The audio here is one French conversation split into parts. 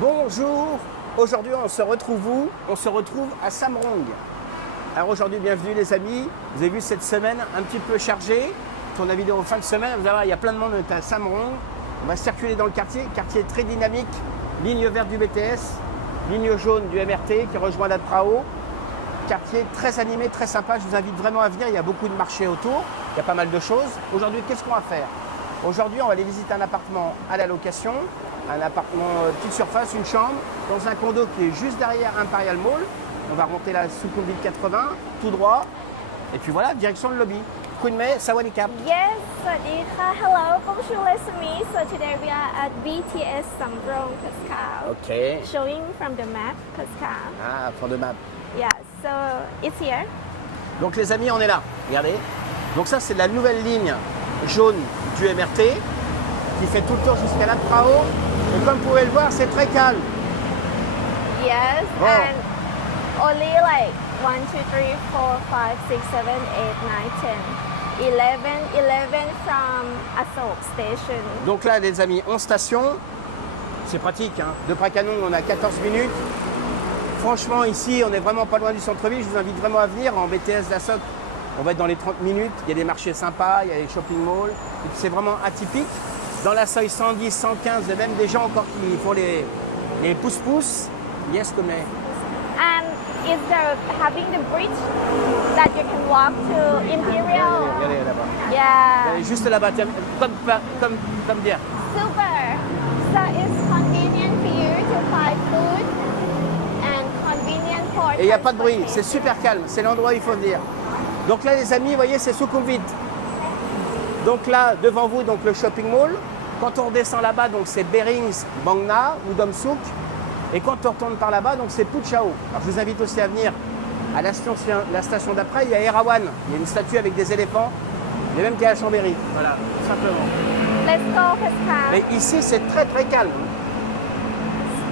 Bonjour, aujourd'hui on se retrouve où? On se retrouve à Samrong. Alors aujourd'hui, bienvenue les amis. Vous avez vu cette semaine un petit peu chargée. Tourne la vidéo en fin de semaine, vous allez voir, il y a plein de monde, on est à Samrong. On va circuler dans le quartier très dynamique. Ligne verte du BTS, ligne jaune du MRT qui rejoint la Prao. Quartier très animé, très sympa, je vous invite vraiment à venir, il y a beaucoup de marchés autour, il y a pas mal de choses. Aujourd'hui, qu'est-ce qu'on va faire? Aujourd'hui, on va aller visiter un appartement à la location, un appartement petite surface, une chambre, dans un condo qui est juste derrière Imperial Mall. On va remonter la Sukhumvit 80, tout droit, et puis voilà, direction le lobby. Kunmei, Sawadee Kap. Yes, Sawadika. Hello, bonjour les amis. So today we are at BTS Samrong, Pascal. Ok. Showing from the map, Pascal. Ah, for the map. Yeah, so it's here. Donc les amis, on est là, regardez. Donc ça, c'est la nouvelle ligne jaune du MRT qui fait tout le tour jusqu'à la Prao. Et comme vous pouvez le voir, c'est très calme. Yes, Oh. and only like 1, 2, 3, 4, 5, 6, 7, 8, 9, 10. 11 from Asok Station. Donc là, les amis, 11 stations. C'est pratique, hein. De Prakanong, on a 14 minutes. Franchement, ici, on n'est vraiment pas loin du centre-ville. Je vous invite vraiment à venir en BTS d'Asok. On va être dans les 30 minutes. Il y a des marchés sympas, il y a des shopping malls. Et puis, c'est vraiment atypique. Dans la seuil 110, 115, il y a même des gens encore qui font les pouces-pouces. Yes, comme And it's having the bridge that you can walk to Imperial. Regardez là-bas. Yeah, Juste là-bas, tiens, comme dire. super. So it's convenient for you to buy food and convenient for Et il n'y a pas de bruit, c'est transportation. super calme, c'est l'endroit où il faut venir. Donc là, les amis, vous voyez, c'est Sukhumvit. Donc là, devant vous, donc le shopping mall. Quand on redescend là-bas, donc c'est Berings, Bangna ou Domsuk. Et quand on retourne par là-bas, donc c'est Puchao. Alors je vous invite aussi à venir à la station d'après, il y a Erawan. Il y a une statue avec des éléphants. Il y a même qui est à Chambéry. Voilà, tout simplement. Let's go, Pascal. Mais ici, c'est très très calme.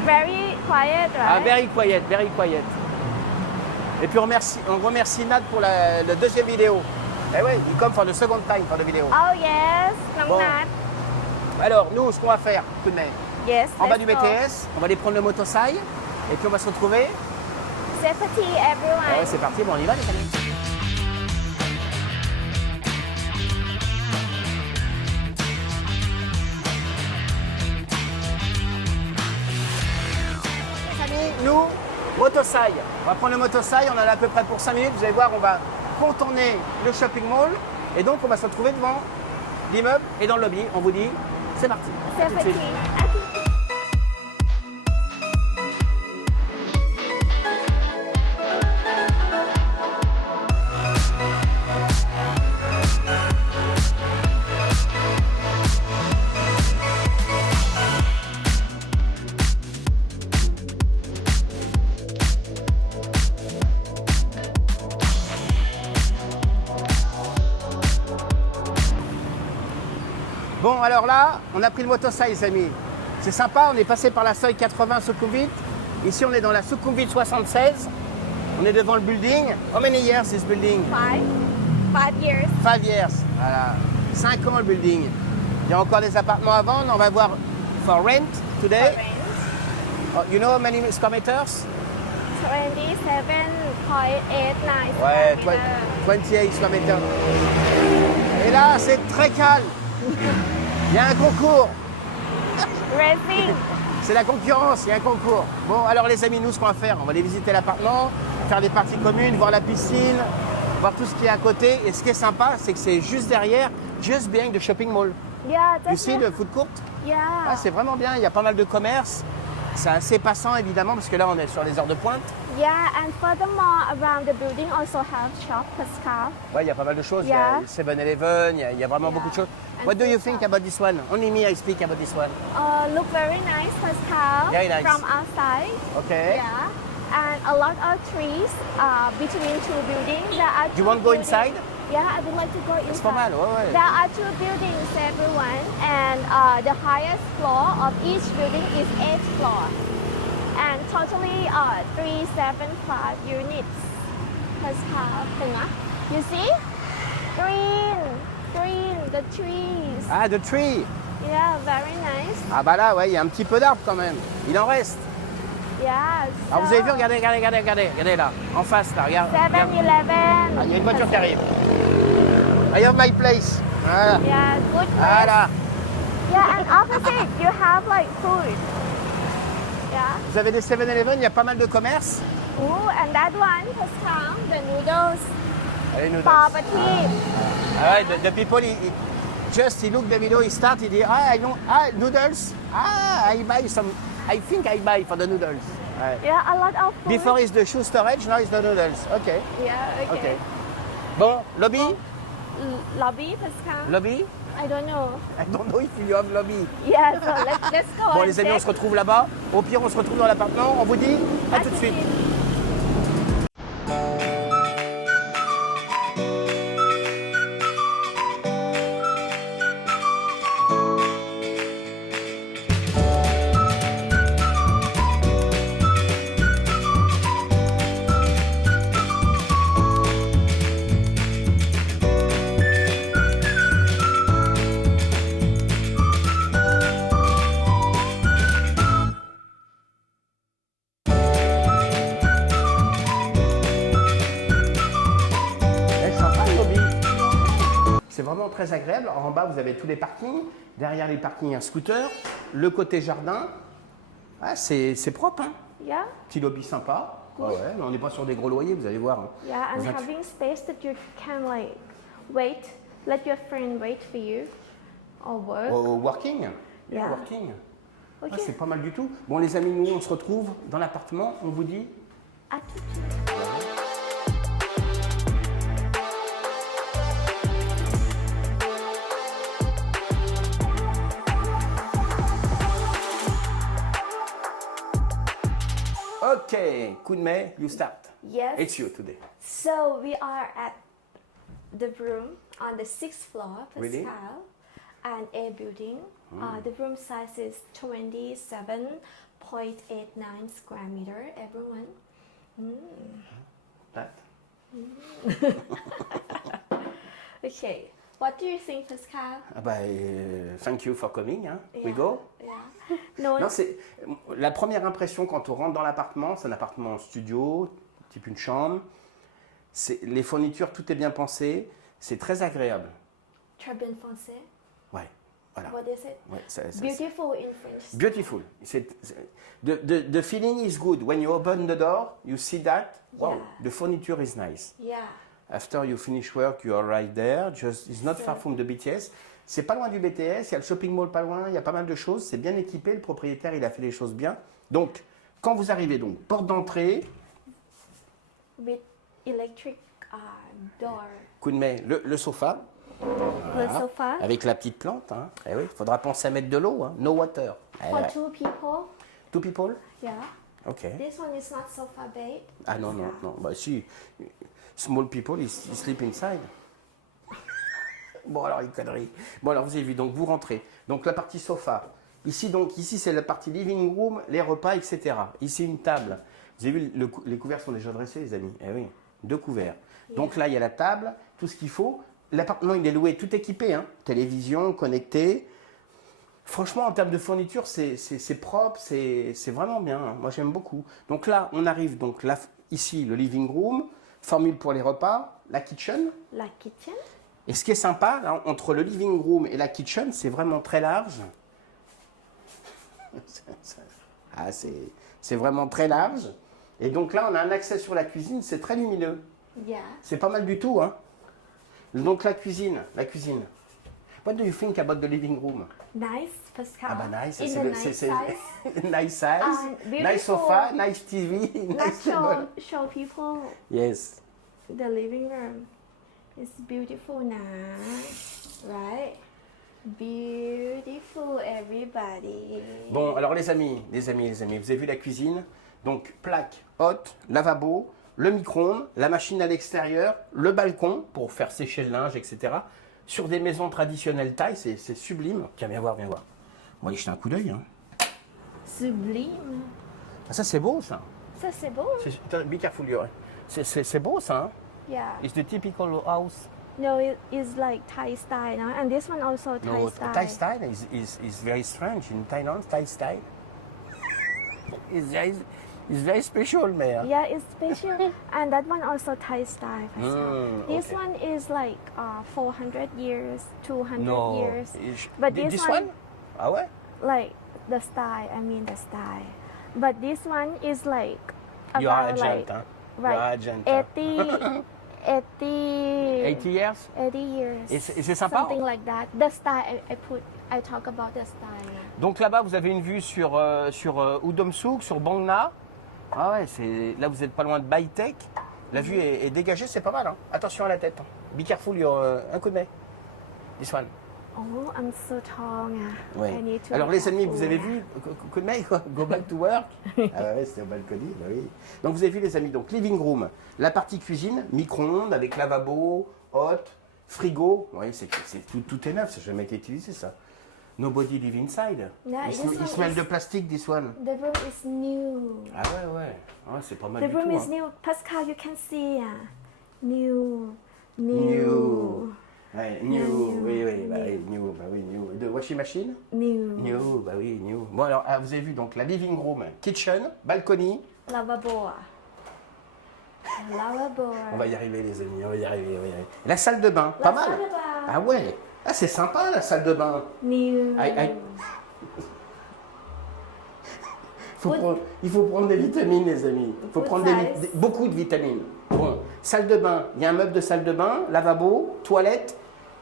Very quiet, Ah, right? very quiet, very quiet. Et puis on remercie Nad pour la deuxième vidéo. Eh ouais, il come for the second time for the vidéo. Oh yes, Nam Bon. Nat. Alors, nous, ce qu'on va faire, tout de même, Yes, en bas let's du go. BTS, on va aller prendre le motocycle et puis on va se retrouver. Safety, Ah everyone. ouais, c'est parti, bon, on y va, les amis. Les amis, nous, motocycle. On va prendre le motocycle, on en a à peu près pour 5 minutes. Vous allez voir, on va contourner le shopping mall et donc on va se retrouver devant l'immeuble et dans le lobby. On vous dit, c'est parti. À tout de Safety. suite. Bon, alors là, on a pris le motocycle, les amis. C'est sympa, on est passé par la seuil 80 Sukhumvit. Ici, on est dans la Sukhumvit 76. On est devant le building. How many years this building? 5 years. 5 years. Voilà. 5 ans le building. Il y a encore des appartements à vendre. On va voir for rent today. Orange. Oh, you know how many square meters? 27.89 Ouais, square meter. 28 square meters. Et là, c'est très calme. Il y a un concours. Racing. C'est la concurrence, il y a un concours. Bon, alors les amis, nous, ce qu'on va faire, on va aller visiter l'appartement, faire des parties communes, voir la piscine, voir tout ce qui est à côté. Et ce qui est sympa, c'est que c'est juste derrière, just behind the shopping mall. Yeah, You that's see it. le food court? Yeah. Ah, c'est vraiment bien, il y a pas mal de commerce. C'est assez passant, évidemment, parce que là, on est sur les heures de pointe. Yeah, and furthermore, around the building also have shop, Pascal. Ouais, il y a pas mal de choses. Yeah. Il y a 7-Eleven, il y a vraiment Yeah. beaucoup de choses. And What do you food think shop. about this one? Only me, I speak about this one. Look very nice, Pascal. Very nice. From outside. Okay. Yeah. And a lot of trees between two buildings. There are You two want to go buildings. inside? Yeah, I would like to go inside. C'est pas mal, ouais, ouais. There are two buildings, everyone, and the highest floor of each building is 8th floor, and totally 375 units. Pascal, you see? Green, the trees. Ah, the tree. Yeah, very nice. Ah bah là, ouais, il y a un petit peu d'arbres quand même. Il en reste. Yeah. Alors vous avez vu, regardez, regardez là, en face là, regarde. 7-Eleven. Ah, il y a une voiture qui arrive. I have my place. Voilà. Yeah, good place. Voilà. Yeah, and opposite you have like food. Yeah. Vous avez des 7-Eleven, il y a pas mal de commerces. Ooh, and that one, Pascal, the noodles. Allez, noodles. Property. Ah ouais, the people, he look the video, he start, he dit, I know, noodles. I buy some, I think I buy for the noodles. Ouais. Yeah, a lot of food. Before is the shoe storage, now is the noodles. Okay. Yeah, okay. Okay. Bon, lobby? Lobby, Pascal? Lobby? I don't know. I don't know if you have lobby. Yeah, so let's go Bon and les amis, on check. se retrouve là-bas. Au pire, on se retrouve dans l'appartement. On vous dit à tout de suite. Elle est sympa, le lobby. C'est vraiment très agréable. Alors, en bas, vous avez tous les parkings. Derrière les parkings, un scooter. Le côté jardin. Ah, c'est propre, hein. Yeah, Petit lobby sympa. Ouais, mais on n'est pas sur des gros loyers, vous allez voir. Hein. yeah, and 20. having space that you can like wait, let your friend wait for you or work. Working. Yeah. Working. Ok. Ah, c'est pas mal du tout. Bon, les amis, nous, on se retrouve dans l'appartement. On vous dit À tout de suite. OK, Kunmei, you start. Yes. It's you today. So we are at the room on the 6th floor, Pascal, Really? and A building. The room size is 27.89 square meter. Everyone. That. Okay. What do you think, Pascal? Ah bah, thank you for coming. Hein. We Yeah, go. Yeah. No. Non, c'est la première impression quand on rentre dans l'appartement. C'est un appartement studio, type une chambre. Les fournitures, tout est bien pensé. C'est très agréable. Très bien français. Ouais, voilà. What is it? Ouais, Beautiful in French. Beautiful. The feeling is good. When you open the door, you see that. Wow, Yeah. the furniture is nice. Yeah. After you finish work, you are right there. It's not far from the BTS. C'est pas loin du BTS, il y a le shopping mall pas loin, il y a pas mal de choses. C'est bien équipé, le propriétaire, il a fait les choses bien. Donc, quand vous arrivez, donc, porte d'entrée, With electric door. Kunmei, le sofa, The sofa. avec la petite plante. Hein. Eh oui, il faudra penser à mettre de l'eau, hein. No water. Eh For ouais. 2 people. Two people? Yeah. Ok. This one is not sofa bed. Ah non, non, non. Bah si, small people, ils sleep inside. Bon alors, une connerie. Bon alors, vous avez vu, donc vous rentrez. Donc la partie sofa. Ici, c'est la partie living room, les repas, etc. Ici, une table. Vous avez vu, les couverts sont déjà dressés, les amis. Eh oui, 2 couverts. Donc là, il y a la table, tout ce qu'il faut. L'appartement, il est loué, tout équipé. Hein. Télévision, connecté. Franchement, en termes de fourniture, c'est propre, c'est vraiment bien. Hein. Moi, j'aime beaucoup. Donc là, on arrive donc là, ici, le living room, formule pour les repas, la kitchen. La kitchen. Et ce qui est sympa, là, entre le living room et la kitchen, c'est vraiment très large. Ah, c'est vraiment très large. Et donc là, on a un accès sur la cuisine, c'est très lumineux. Yeah. C'est pas mal du tout, hein. Donc la cuisine. What do you think about the living room? Nice, Pascal. Ah bah nice, In the nice size. nice size, Beautiful. nice sofa, nice TV, Let's nice table. show people Yes. the living room. It's beautiful now, right? Beautiful, everybody. Bon, alors les amis, vous avez vu la cuisine? Donc plaque haute, lavabo, le micro-ondes, la machine à l'extérieur, le balcon pour faire sécher le linge, etc. Sur des maisons traditionnelles taille, c'est sublime. Tiens, viens voir. On va aller jeter un coup d'œil. Hein. Sublime. Ah, ça, c'est beau, ça. Ça, c'est beau. Be careful, c'est beau, ça. Hein. Yeah. It's the typical house No, it is like Thai style, no? And this one also Thai No, style. Thai style is very strange. In Thailand, Thai style is very special, mais. Yeah, it's special. And that one also Thai style. This okay. one is like 400 years, 200 No. years. But this one? Ah ouais? Like the style, I mean the style. But this one is like You are about agent, like hein? right, You are agent, hein? 80 years? 80 years. Et c'est sympa? Something like that. The style I talk about the style. Donc là-bas, vous avez une vue sur Udom Souk, sur Bang Na. Ah ouais, là vous n'êtes pas loin de Baitek. La vue est dégagée, c'est pas mal. Hein. Attention à la tête. Be careful, un coup de nez. This one. Oh, I'm so tall. Ouais. I need to Alors be les amis, careful. vous avez vu, coup de mail, quoi. Go back to work. Ah ouais, c'était au balcony, bah oui. Donc vous avez vu les amis, donc living room, la partie cuisine, micro-ondes avec lavabo, hot, frigo. Oui, tout est neuf, ça n'a jamais été utilisé ça. Nobody live inside. Yeah, Il smell de plastique, this one. The room is new. Ah ouais. Ah, c'est pas mal The du room tout. is Hein. new. Pascal, you can see. New. Ouais, New. new. De washing machine? New. New, bah oui, new. Bon alors, vous avez vu donc la living room, kitchen, balcony. Lavabo. Lavabo. On va y arriver les amis, on va y arriver. La salle de bain, pas mal. Ah ouais, ah, c'est sympa la salle de bain. New. Il faut prendre des vitamines les amis. Il faut prendre beaucoup de vitamines. Bon, salle de bain, il y a un meuble de salle de bain, lavabo, toilette,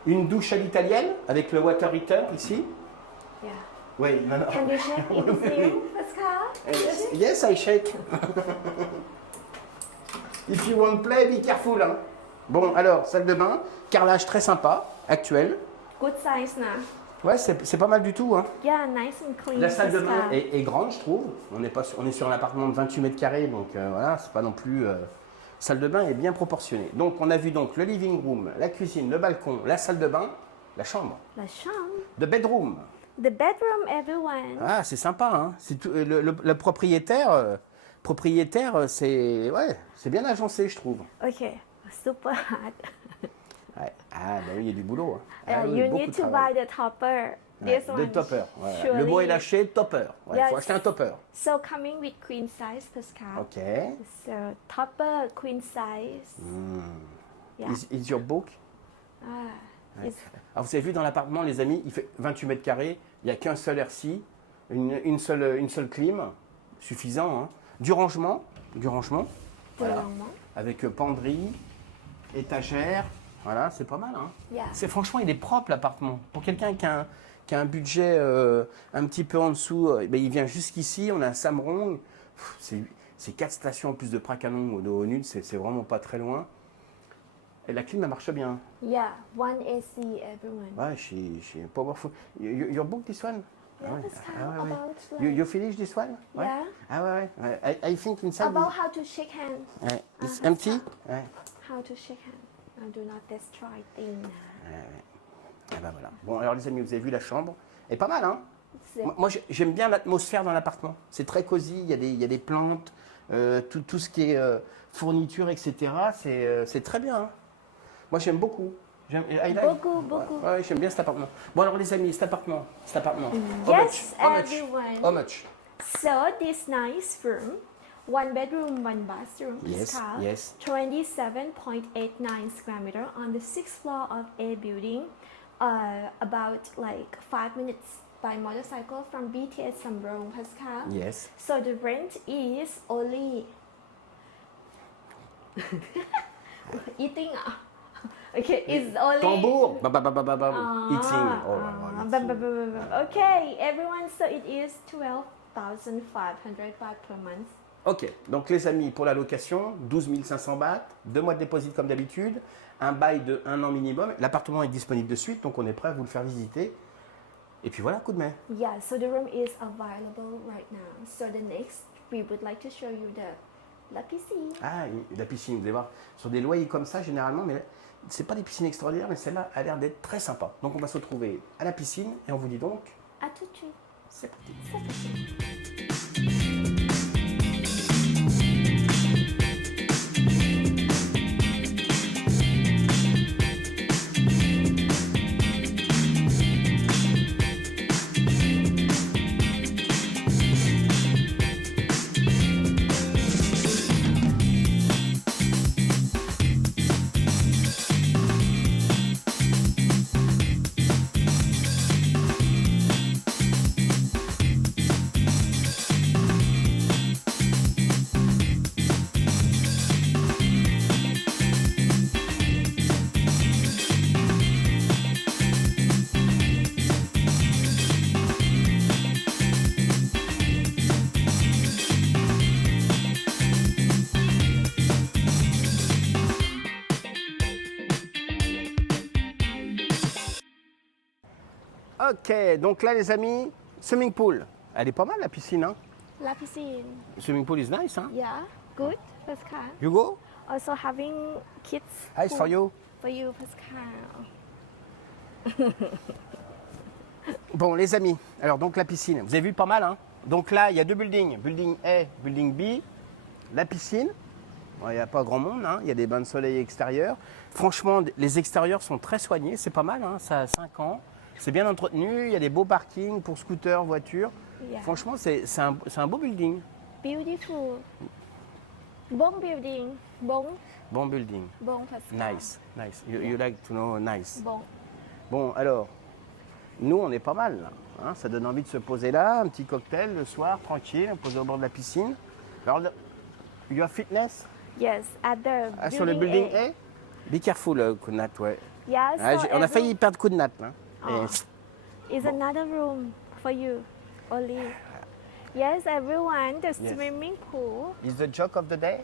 une douche à l'italienne avec le water heater ici. Yeah. Oui, non. Can you check in view, Pascal? Yes, I shake. If you want play, be careful. Hein. Bon, alors, salle de bain, carrelage très sympa, actuel. Good size now. Ouais, c'est pas mal du tout. Hein. Yeah, nice and clean. La salle de bain Pascal. est grande, je trouve. On est sur un appartement de 28 mètres carrés, donc voilà, c'est pas non plus... salle de bain est bien proportionnée. Donc, on a vu donc le living room, la cuisine, le balcon, la salle de bain, la chambre. La chambre. The bedroom. The bedroom, everyone. Ah, c'est sympa, hein. C'est le propriétaire, c'est bien agencé, je trouve. Okay, super hot. Ouais. Ah, bah oui, il y a du boulot. Hein. Ah, oui, You beaucoup need de to travail. buy the topper. Ouais, This one. de topper. Ouais. surely. Le mot est lâché, topper. Il Yes. faut acheter un topper. So coming with queen size, Pascal. Ok. So topper, queen size. Yeah. Is your book? Ah, it's Alors, vous avez vu dans l'appartement, les amis, il fait 28 mètres carrés, il n'y a qu'un seul RC, une seule clim, suffisant. Hein. Du rangement, voilà, avec penderie, étagère, voilà, c'est pas mal. Hein. Yeah. Franchement, il est propre l'appartement. Pour quelqu'un qui a un budget un petit peu en dessous, ben, il vient jusqu'ici, on a un Samrong, c'est 4 stations en plus de Pracanon de Onud, c'est vraiment pas très loin. Et la clim, elle marche bien. Yeah, one AC, everyone. Ouais, she powerful. Your book, this one? Yeah, Ah ouais. Pascal, Ah ouais, ouais. about You finish this one? Ouais. Yeah. Ah ouais, ouais. I think inside. About how to shake hands. Ouais. It's empty? Ouais. How to shake hands. And do not destroy things. Ah bah voilà. Bon, alors les amis, vous avez vu la chambre. Elle est pas mal, hein? C'est- Moi, j'aime bien l'atmosphère dans l'appartement. C'est très cosy, il y a des plantes, tout ce qui est fourniture, etc. C'est très bien. Hein. Moi, j'aime beaucoup. I like. Beaucoup. Ouais, j'aime bien cet appartement. Bon, alors les amis, cet appartement. Yes, How much? everyone. How much? So this nice room, one bedroom, one bathroom, Yes, Pascal, yes. 27.89 square meter on the 6th floor of a building, about like 5 minutes by motorcycle from BTS Samrong, Pascal. Yes. So the rent is only eating. Okay, it's only. Tambour. Eating. Oh là là, eating. Okay, everyone. So it is 12,500 baht per month. Ok, donc les amis, pour la location, 12 500 bahts, 2 mois de dépôt comme d'habitude, un bail de 1 an minimum. L'appartement est disponible de suite, donc on est prêt à vous le faire visiter. Et puis voilà, coup de main. Yeah, so the room is available right now. So the next, we would like to show you la piscine. Ah, la piscine, vous allez voir, sur des loyers comme ça, généralement, mais c'est pas des piscines extraordinaires, mais celle-là a l'air d'être très sympa. Donc on va se retrouver à la piscine, et on vous dit donc, À tout de suite. c'est parti. C'est parti. Ok, donc là les amis, swimming pool. Elle est pas mal la piscine, hein? La piscine. Swimming pool is nice, hein? Yeah, good, Pascal. You go? Also having kids. Ice for you. For you, Pascal. Bon les amis, alors donc la piscine, vous avez vu pas mal, hein? Donc là il y a 2 buildings, building A, building B, la piscine. Bon, il n'y a pas grand monde, hein? Il y a des bains de soleil extérieurs. Franchement, les extérieurs sont très soignés, c'est pas mal, hein? Ça a 5 ans. C'est bien entretenu, il y a des beaux parkings pour scooters, voitures. Yeah. Franchement, c'est un beau building. Beautiful. Bon building. Bon. Bon building. Bon, Pascal. Nice, nice. You like to know nice. Bon. Bon, alors, nous, on est pas mal, là. Hein, ça donne envie de se poser là, un petit cocktail le soir, tranquille, poser au bord de la piscine. Alors, you have fitness? Yes, at the Ah, sur le building A? Be careful, Kunat, ouais. Yeah, Ah, so on a failli perdre Kunat, là. Oh. It's another room for you only. Yes, everyone, the Yes. swimming pool. Is the joke of the day?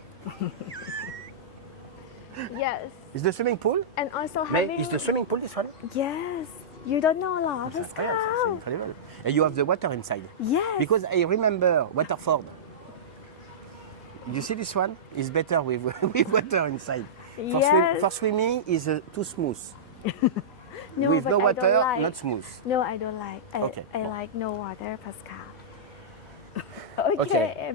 Yes, Is the swimming pool? and also Mais having. is the swimming pool this one? Yes, you don't know a lot, C'est incroyable, ça, c'est Pascal. incroyable. And you have the water inside. Yes. Because I remember Waterford. You see this one? It's better with, with water inside. Yes. For swimming is too smooth. No, with but no I water, don't like. not smooth. No, I don't like. Okay. I like no water, Pascal. Okay.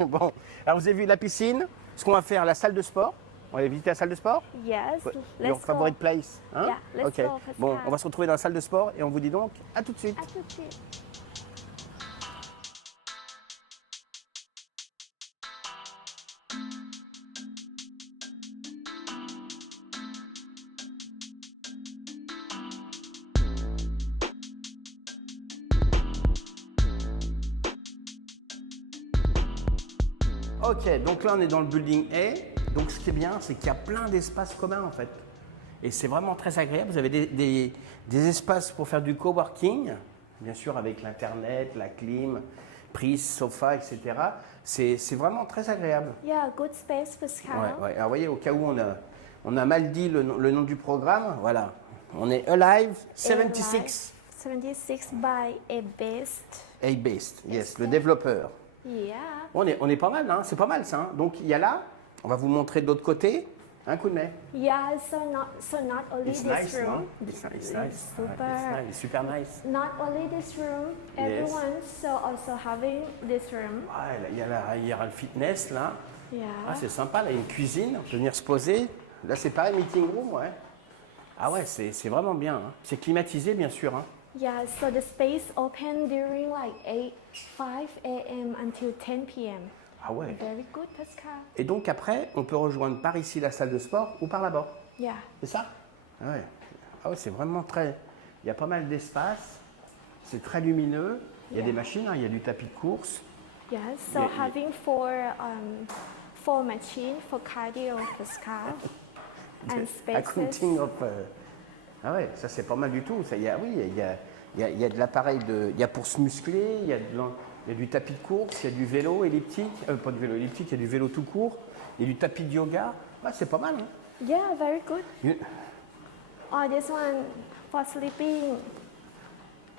Bon, alors vous avez vu la piscine. Ce qu'on va faire, la salle de sport. On va visiter la salle de sport. Yes, Your let's go. favorite place. Hein? Yeah, let's Ok. go, Pascal. Bon, on va se retrouver dans la salle de sport et on vous dit donc à tout de suite. À tout de suite. Ok, donc là on est dans le building A. Donc ce qui est bien, c'est qu'il y a plein d'espaces communs en fait. Et c'est vraiment très agréable. Vous avez des espaces pour faire du coworking, bien sûr avec l'internet, la clim, prise, sofa, etc. C'est vraiment très agréable. Yeah, good space, Pascal. Ouais, ouais. Alors vous voyez, au cas où on a mal dit le nom du programme, voilà. On est Alive 76. 76 by a best. A-Based, yes, le développeur. Yeah. On est pas mal, hein, c'est pas mal ça. Hein. Donc il y a là, on va vous montrer de l'autre côté, un coup de nez. Yeah, so not only It's this nice, room. non? It's nice. Super. Ouais, it's nice, super nice. Not only this room, Yes. everyone so also having this room. Ouais, là, il y aura le fitness là. Yeah. Ah, c'est sympa, là, il y a une cuisine, on peut venir se poser. Là, c'est pareil, meeting room, ouais. Ah ouais, c'est vraiment bien. Hein. C'est climatisé, bien sûr. Hein. Yeah, so the space open during like 5 a.m. until 10 p.m. Ah ouais. Very good, Pascal. Et donc après, on peut rejoindre par ici la salle de sport ou par là-bas. Yeah. C'est ça? Ouais. Ah ouais, c'est vraiment très... Il y a pas mal d'espace, c'est très lumineux, il y a des machines, hein, il y a du tapis de course. Yeah, so Yeah, having four machines for cardio, Pascal, and spaces. Accounting of... Ah ouais, ça c'est pas mal du tout. Ça, il y a, oui, il y a de l'appareil, il y a pour se muscler, il y a du tapis de course, il y a du vélo elliptique, pas de vélo elliptique, il y a du vélo tout court, il y a du tapis de yoga. Ouais, c'est pas mal. Hein. Yeah, very good. You- Oh, this one for sleeping.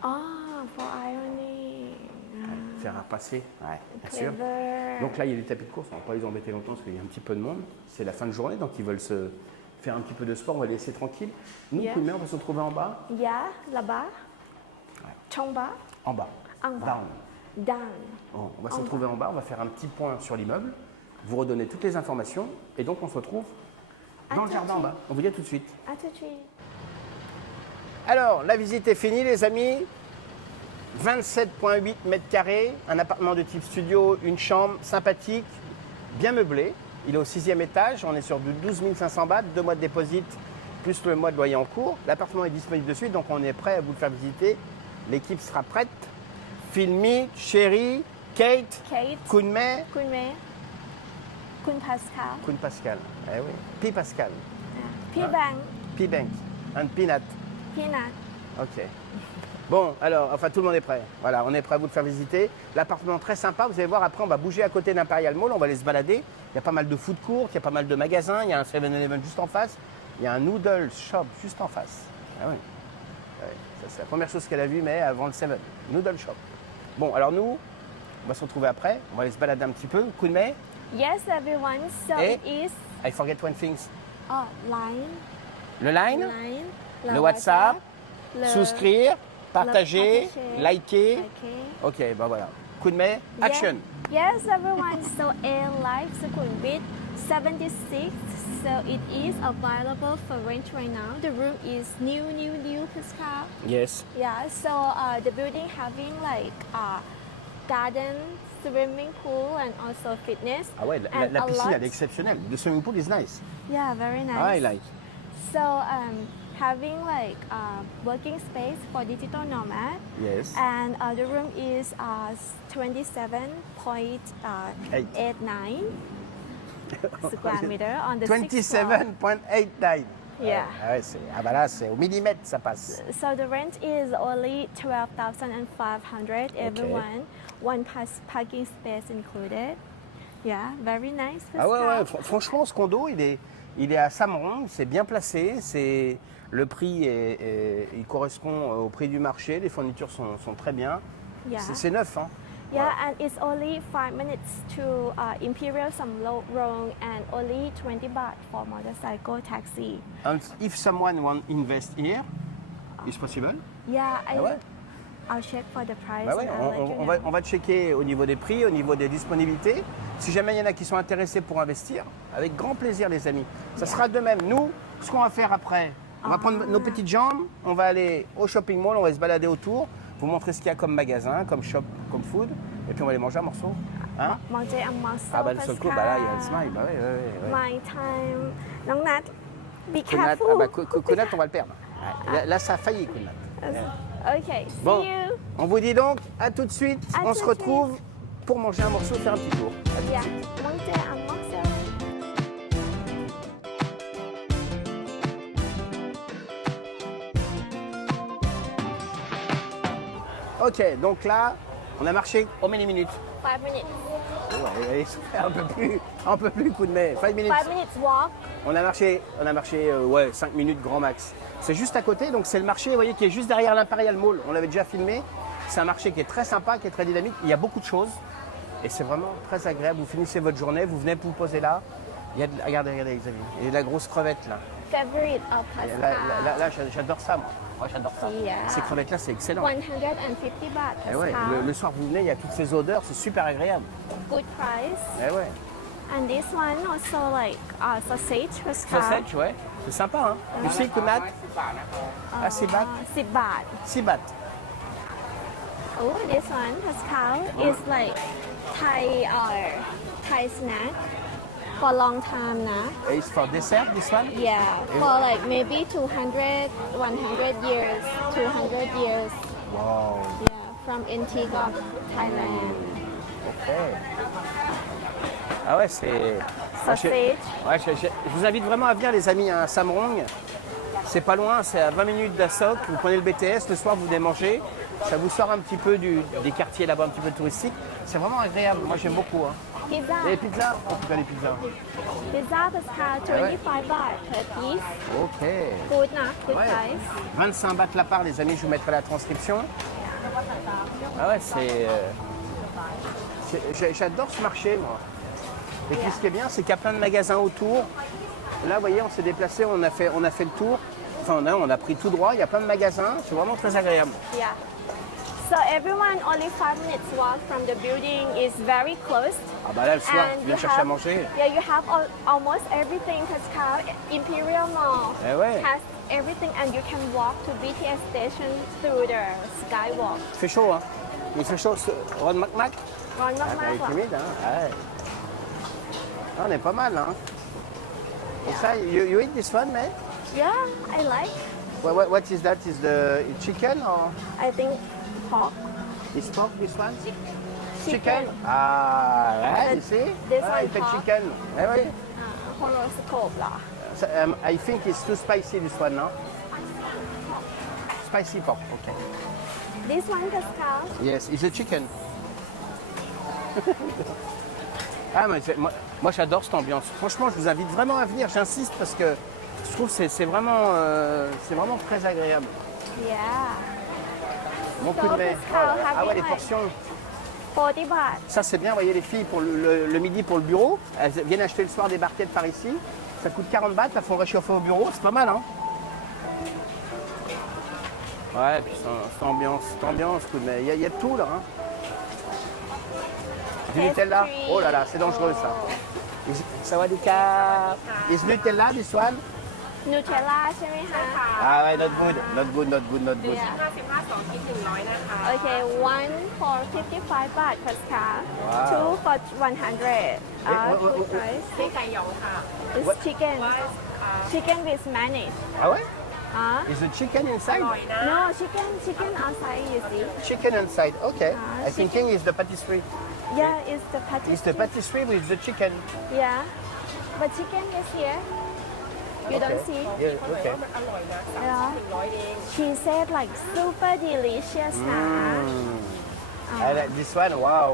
Ah, for ironing. Faire à passer, ouais, bien sûr. Clever. Donc là, il y a des tapis de course, on ne va pas les embêter longtemps parce qu'il y a un petit peu de monde. C'est la fin de journée, donc ils veulent se faire un petit peu de sport, on va les laisser tranquilles. Nous, Yeah. on va se retrouver en bas. Yeah, là-bas. Trong bas. En bas. En bas. Down. Down. Bon, on va se En retrouver en bas, on va faire un petit point sur l'immeuble, vous redonner toutes les informations, et donc on se retrouve À dans tout le de jardin en suite. bas. On vous dit à tout de suite. À tout de suite. Alors, la visite est finie, les amis. 27,8 mètres carrés, un appartement de type studio, une chambre sympathique, bien meublé. Il est au 6e étage, on est sur du 12 500 bahts, 2 mois de dépôt, plus le mois de loyer en cours. L'appartement est disponible de suite, donc on est prêt à vous le faire visiter. L'équipe sera prête. Philmy, Chéri, Kate, Kate, Kunmei, Kun Mei, Kun Pascal, Kun Pascal. Eh oui. P Pascal, P Bang, P Bank, and Peanut. Peanut. Ok. Bon, alors, enfin, tout le monde est prêt. Voilà, on est prêt à vous le faire visiter. L'appartement très sympa. Vous allez voir, après, on va bouger à côté d'Imperial Mall. On va aller se balader. Il y a pas mal de food court, il y a pas mal de magasins. Il y a un 7-Eleven juste en face. Il y a un noodle shop juste en face. Ah oui. Ouais, Ça, c'est la première chose qu'elle a vue, mais avant le Seven. Noodle Shop. Bon, alors nous, on va se retrouver après. On va aller se balader un petit peu. Coup de mai. Yes, everyone. So Et- it is I forget one thing. line, Le line, line, le WhatsApp, le- souscrire, partager, partager, liker. Okay. Ok, bah voilà. Coup de mai, action. Yes, everyone. So A Life Sukhumvit 76. So it is available for rent right now. The room is new, Pascal. Yes. Yeah. So the building having like garden, swimming pool, and also fitness. Ah ouais, and la a piscine, lot- elle est exceptionnelle. The swimming pool is nice. Yeah, very nice. I like. So having like working space for digital nomad. Yes. And the room is 27.89 square meter on the 6th floor. 27.89. Yeah. Ah ouais, ah bah là, c'est au millimètre, ça passe. So the rent is only 12,500 everyone. One parking space included. Yeah, very nice. Ah ouais, Pascal. ouais, franchement, ce condo, il est à Samrong, c'est bien placé, le prix il correspond au prix du marché, les fournitures sont très bien. Yeah. C'est neuf, hein. Yeah, and it's only 5 minutes to Imperial Samrong and only 20 baht for motorcycle taxi. And if someone want invest here, it's possible. Yeah, Ah ouais? I'll check for the price. Bah ouais, and I'll let you on va checker au niveau des prix, au niveau des disponibilités. Si jamais il y en a qui sont intéressés pour investir, avec grand plaisir les amis. Ça sera de même. Nous, ce qu'on va faire après, on va prendre nos petites jambes, on va aller au shopping mall, on va se balader autour, vous montrer ce qu'il y a comme magasin, comme shop, comme food, et puis on va aller manger un morceau. Hein? Manger un morceau. Ah bah le seul coup, bah là il y a le smile, bah ouais, ouais. My time. Nong Nat, be Kunat, careful. ah bah Kunat, on va le perdre. Ouais, là ça a failli Kunat. Okay, see Bon, you. on vous dit donc à tout de suite, À on tout se de retrouve pour manger un morceau, faire un petit tour. À tout de Yeah, suite. manger un morceau. Ok, donc là, on a marché combien de minutes? 5 minutes. Ouais, un peu plus coup de mai. 5 minutes. 5 minutes walk. On a marché 5 minutes grand max. C'est juste à côté, donc c'est le marché, vous voyez, qui est juste derrière l'Imperial Mall. On l'avait déjà filmé. C'est un marché qui est très sympa, qui est très dynamique. Il y a beaucoup de choses et c'est vraiment très agréable. Vous finissez votre journée, vous venez vous poser là. Il y a regardez Xavier, il y a de la grosse crevette là. Favorite of Et Pascal. là, j'adore ça moi. Moi j'adore ça. Yeah. Ces crevettes là, c'est excellent. 150 baht, Et ouais, Pascal. le soir vous venez, il y a toutes ces odeurs, c'est super agréable. Good price. Et ouais. And this one also like sausage, Pascal. Sausage, ouais. C'est sympa, hein. You see, Kunat? Ah, 6 bahts. 10 baht. 6 bahts. Oh, this one, Pascal, is like Thai snack for long time now. It's for dessert, this one? Yeah, for like maybe 200, 100 years, 200 years. Wow. Yeah, from Antigua, Thailand. Ok. Ah ouais, c'est... Sausage. Ouais, je vous invite vraiment à venir, les amis, à Samrong. C'est pas loin, c'est à 20 minutes d'Asok. Vous prenez le BTS, le soir, vous venez manger. Ça vous sort un petit peu des quartiers là-bas, un petit peu touristiques. C'est vraiment agréable. Moi, j'aime beaucoup. Hein. Pizza. Et les pizzas? En tout cas, les pizzas. Pizza, Pascal, 25 baht per piece. Ok. Good enough, good Ouais. price. 25 bahts la part, les amis, je vous mettrai la transcription. Ah ouais, j'adore ce marché, moi. Et puis ce qui est bien, c'est qu'il y a plein de magasins autour. Là, vous voyez, on s'est déplacé, on a fait le tour. Enfin, on a pris tout droit, il y a plein de magasins. C'est vraiment très agréable. Yeah. So everyone only 5 minutes walk from the building is very close. Ah bah là, le soir, And tu viens you chercher à have- manger. Yeah, you have almost everything, Pascal. Imperial Mall Eh ouais. has everything, and you can walk to BTS station through the skywalk. Il fait chaud, hein. Il fait chaud. Ron McMac. Ron Ah, Mak t'es Mak. timide, hein. Ouais. Ah, on est pas mal, hein. Et ça, you eat this one, man? Yeah, I like. What is that? Is the chicken or I think pork. is pork this one? Chicken. Ah, ouais, And you see? this Ah, one il fait pork. chicken. Eh oui. Horoscope lah. So, I think it's too spicy, this one, no? Spicy pork, okay. This one, Pascal. Yes, it's a chicken. Ah, mais moi j'adore cette ambiance. Franchement, je vous invite vraiment à venir, j'insiste parce que je trouve que c'est vraiment très agréable. Yeah. Bon coup de main. Oh là là. Ah ouais, les portions. 40 baht. Ça c'est bien, vous voyez les filles pour le midi pour le bureau, elles viennent acheter le soir des barquettes par ici. Ça coûte 40 bahts, elles font réchauffer au bureau, c'est pas mal hein. Ouais, et puis cette ambiance, coup de main. Il y a de tout là. Hein. Du Nutella. Oh là là, c'est dangereux ça. Sawadika. Is Nutella this one? Nutella ใช่ไหมคะ Ah ouais, not good, not good, not good, not good. Yeah. 55 2ชิ้น100นะคะ Okay, one for 55 baht per car. Wow. Two for 100. what- Food price. นี่ไก่หยองค่ะ It's chicken. ว่า Chicken with mayonnaise. Ah ouais? Huh? Is the chicken อ inside? ร่อยนะ No, chicken outside, you see. Chicken inside, okay. Ah, I thinking is the patisserie. Yeah, it's the patisserie. It's the patisserie with the chicken. Yeah. But chicken is here. You don't see? Yeah, okay. มันอร่อยนะ Yeah. 100เอง She said like super delicious นะ I like this one, wow.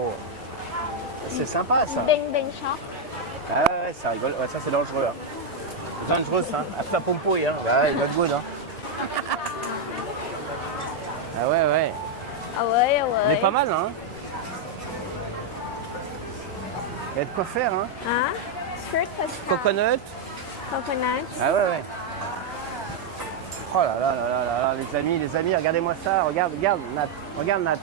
C'est sympa ça. Beng shop. Ah ouais, ça rigole. Ouais, ça c'est dangereux. Hein. Dangereux ça. Après pompouille, hein. Ouais, not good. Hein. Ah ouais, ouais. Ah ouais, ah On ouais. est pas mal, hein. Il y a de quoi faire, hein. Hein? Fruit pasta. Coconut. Coconut. Ah ouais, ouais. Oh là là là là là là, les amis, regardez-moi ça. Regarde, Nat. Regarde, Nat.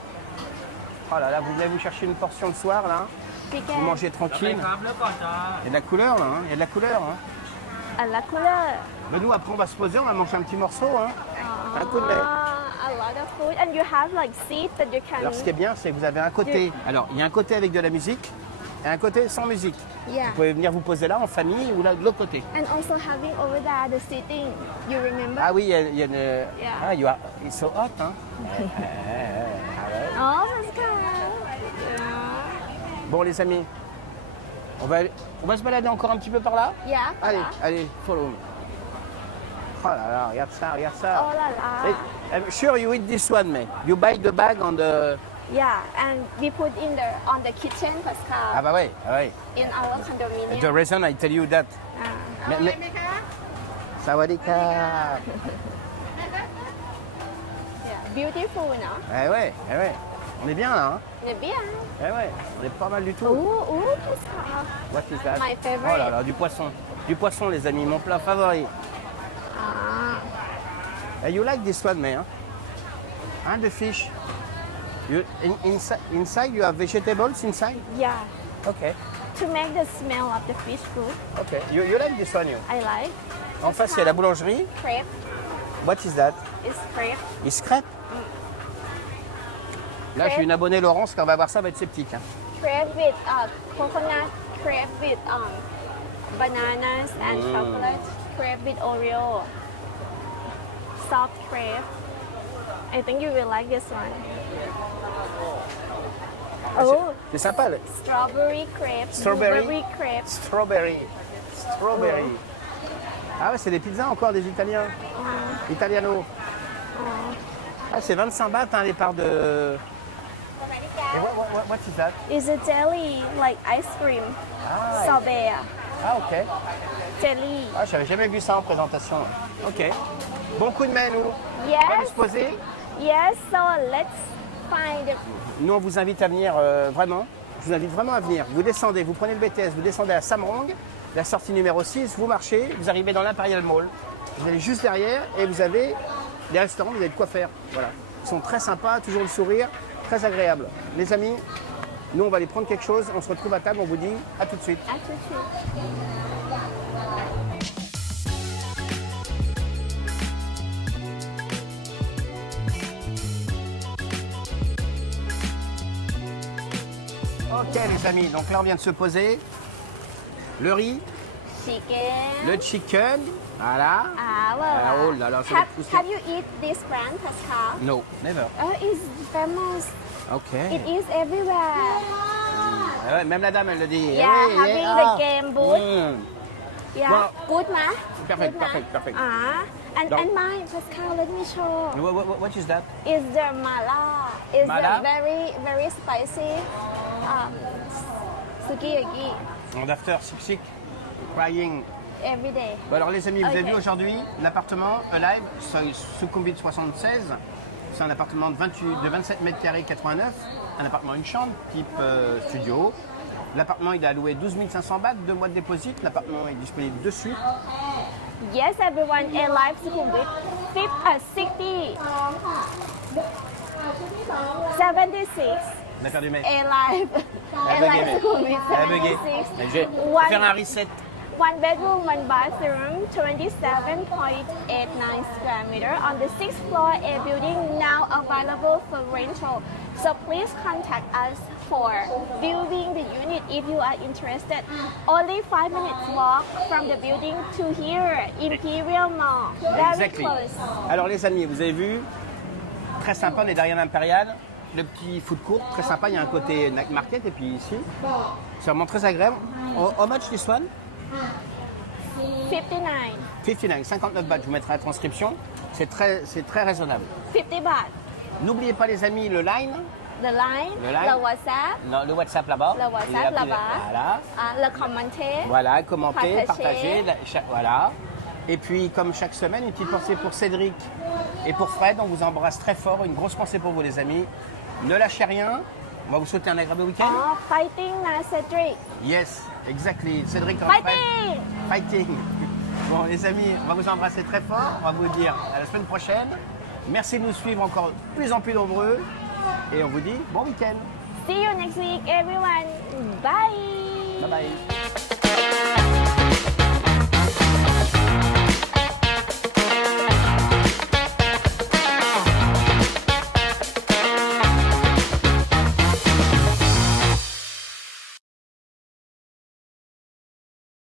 Oh là là, vous venez vous chercher une portion le soir, là. Vous Chicken. mangez tranquille. ครับเลือกก่อนจ้า Il y a de la couleur, là. Hein. Il y a de la couleur, hein. À la couleur. Mais nous, après, on va se poser, on va manger un petit morceau, hein. Un coup de main. A lot of food. And you have like seats that you can... Alors, ce qui est bien, c'est que vous avez un côté. Alors, il y a un côté avec de la musique et un côté sans musique. Yeah. Vous pouvez venir vous poser là en famille ou là de l'autre côté. And also having over there the seating. You remember? Ah oui, il y a une. Yeah. Ah, it's so hot, hein. Ah ouais. Oh, Pascal. Yeah. Bon, les amis, on va se balader encore un petit peu par là. Yeah. Allez, allez, follow me. Oh là là, regarde ça, regarde ça. Oh la la. Hey, I'm sure you eat this one, man. You buy the bag on the. Yeah, and we put in on the kitchen, Pascal, Ah bah ouais, ah ouais. in our condominium. The reason I tell you that. Ah. Mais... Sawadika. Yeah. Beautiful, no? Eh ouais, eh ouais. On est bien là, hein. The beer. Eh ouais, on est pas mal du tout. Ooh, Pascal. What is that? My favorite. Oh là là, du poisson. Du poisson, les amis, mon plat favori. Ah. You like this one, man? Hein, the fish. Inside, you have vegetables inside? Yeah. Okay, To make the smell of the fish good, okay. You like this one, you? I like. En face, il y a la boulangerie. Crepe. What is that? It's crepe. It's crêpe. Là, j'ai une abonnée Laurence, quand on va voir ça, va être sceptique. Hein. Crepe with coconut. Crepe with bananas and chocolate. Crepe with Oreo. Soft crepe. I think you will like this one. Oh, C'est sympa, le strawberry crepe. Strawberry? Blueberry crepe. strawberry. Strawberry. Ah ouais, c'est des pizzas encore des Italiens. Italiano. Ah, c'est 25 bahts, hein, les parts de... Et what is that? It's a jelly, like ice cream. Ah, Sorbet. ah, ok. Jelly. Ah, j'avais jamais vu ça en présentation. Ok. Bon coup de main, nous. On va aller Yes. se poser. Yes, so let's find it. Nous, on vous invite à venir vraiment. Je vous invite vraiment à venir. Vous descendez, vous prenez le BTS, vous descendez à Samrong, la sortie numéro 6, vous marchez, vous arrivez dans l'Imperial Mall. Vous allez juste derrière et vous avez des restaurants, vous avez de quoi faire. Voilà. Ils sont très sympas, toujours le sourire, très agréable. Les amis, nous, on va aller prendre quelque chose. On se retrouve à table, on vous dit à tout de suite. À tout de suite. Ok, les amis, donc là, on vient de se poser. Le riz, Chicken. le chicken, voilà. Ah, well. Ah, oh là là, ça va être poussé. have you eat this brand, Pascal? No, never. Oh, it's famous. Ok. It is everywhere. Ah ouais, même la dame, elle le dit. Yeah, Eh oui, having ah. the game booth. Yeah, Well, good, ma? perfect, Good, ma? perfect, perfect. And Donc- mine, Pascal, let me show. What is that? Is the mala. It's Mala? the very spicy sukiyaki And after sick, crying. every day. Bon, alors les amis, vous avez Ok. vu aujourd'hui l'appartement Alive, Sukhumvit 76. c'est un appartement de 27 mètres carrés 89, un appartement une chambre type studio. L'appartement il est alloué 12 500 bahts, 2 mois de dépôt. L'appartement est disponible de suite. Yes, everyone. A Live Sukhumvit 60 76. D'accord, du mec. A Live. A Live Sukhumvit Elle a bugué. 76. Je vais faire un reset. One bedroom, one bathroom, 27.89 square meter on the 6th floor, a building now available for rental. So please contact us for viewing the unit if you are interested. Only 5 minutes walk from the building to here, Imperial Mall. Very Exactly. close. Alors les amis, vous avez vu, très sympa, on est derrière l'Impérial. Le petit food court, très sympa, il y a un côté night market et puis ici, c'est vraiment très agréable. How much this one? 59. 59, 59 bahts, je vous mettrai la transcription. C'est très raisonnable. 50 baht. N'oubliez pas les amis, le line. The line, Le line. the WhatsApp, Non, le WhatsApp là-bas. le WhatsApp là-bas, Voilà. le commenter. Voilà, commentez, Partagez. partagez. Voilà. Et puis, comme chaque semaine, une petite pensée pour Cédric et pour Fred. On vous embrasse très fort. Une grosse pensée pour vous, les amis. Ne lâchez rien. On va vous souhaiter un agréable week-end. Oh, fighting na Cedric. Yes, exactly. Cédric en Fighting! Fighting. Bon, les amis, on va vous embrasser très fort. On va vous dire à la semaine prochaine. Merci de nous suivre encore de plus en plus nombreux. Et on vous dit bon week-end. See you next week, everyone. Bye. Bye bye.